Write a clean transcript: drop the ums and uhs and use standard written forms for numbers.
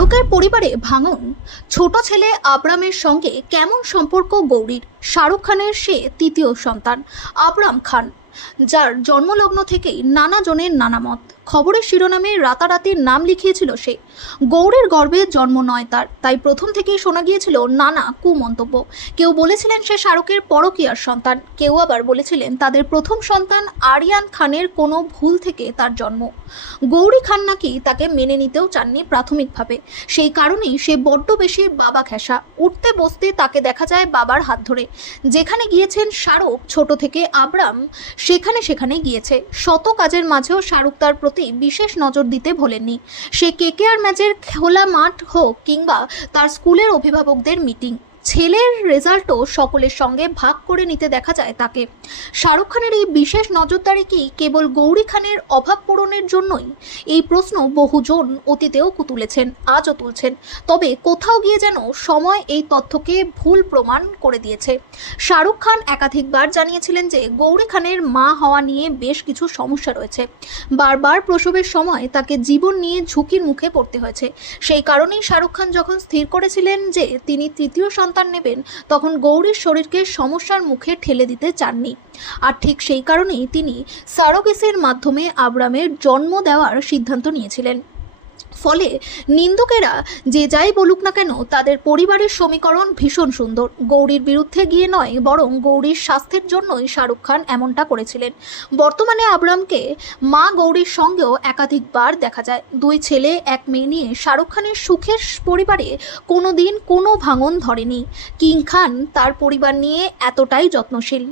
শাহরুখের পরিবারে ভাঙন। ছোট ছেলে আবরামের সঙ্গে কেমন সম্পর্ক গৌরীর। শাহরুখ খানের সে তৃতীয় সন্তান আবরাম খান, যার জন্মলগ্ন থেকেই নানা জনের নানা মত। খবরের শিরোনামে রাতারাতি নাম লিখিয়েছিল সে। গৌরীর গর্ভে জন্ম নয় তার, তাই প্রথম থেকেই শোনা গিয়েছিল নানা কুমন্তব্য। কেউ বলেছিলেন সে শাহরুখের পরকীয়ার সন্তান, কেউ আবার বলেছিলেন তাদের প্রথম সন্তান আরিয়ান খানের কোনো ভুল থেকে তার জন্ম। গৌরী খান নাকি তাকে মেনে নিতেও চাননি প্রাথমিকভাবে। সেই কারণেই সে বড্ড বেশি বাবা ঘেঁষা। উঠতে বসতে তাকে দেখা যায় বাবার হাত ধরে। যেখানে গিয়েছেন শাহরুখ, ছোট থেকে আবরাম সেখানে সেখানে গিয়েছে। শত কাজের মাঝেও শাহরুখ তার প্রতি বিশেষ নজর দিতে ভোলেননি। সে কেকেআর ম্যাচের খোলা মাঠ হোক কিংবা তার স্কুলের অভিভাবকদের মিটিং, ছেলের রেজাল্টও সকলের সঙ্গে ভাগ করে নিতে দেখা যায় তাকে। শাহরুখ খানের এই বিশেষ নজরদারি কি কেবল গৌরী খানের অভাব পূরণের জন্যই? এই প্রশ্ন বহুজন অতীতেও তুলেছেন, আজও তুলছেন। তবে কোথাও গিয়ে যেন সময় এই তথ্যকে ভুল প্রমাণ করে দিয়েছে। শাহরুখ খান একাধিকবার জানিয়েছিলেন যে গৌরী খানের মা হওয়া নিয়ে বেশ কিছু সমস্যা রয়েছে। বারবার প্রসবের সময় তাকে জীবন নিয়ে ঝুঁকির মুখে পড়তে হয়েছে। সেই কারণেই শাহরুখ খান যখন স্থির করেছিলেন যে তিনি তৃতীয় সন্তান নেবেন, তখন গৌরীর শরীরকে সমস্যার মুখে ঠেলে দিতে চাননি। আর ঠিক সেই কারণেই তিনি সারোগেসির মাধ্যমে আবরামের জন্ম দেওয়ার সিদ্ধান্ত নিয়েছিলেন। ফলে নিন্দুকেরা যে যাই বলুক না কেন, তাদের পরিবারের সমীকরণ ভীষণ সুন্দর। গৌরীর বিরুদ্ধে গিয়ে নয়, বরং গৌরীর স্বাস্থ্যের জন্যই শাহরুখ খান এমনটা করেছিলেন। বর্তমানে আবরামকে মা গৌরীর সঙ্গেও একাধিকবার দেখা যায়। দুই ছেলে এক মেয়ে নিয়ে শাহরুখ খানের সুখের পরিবারে কোনো দিন কোনো ভাঙন ধরেনি। কিং খান তার পরিবার নিয়ে এতটাই যত্নশীল।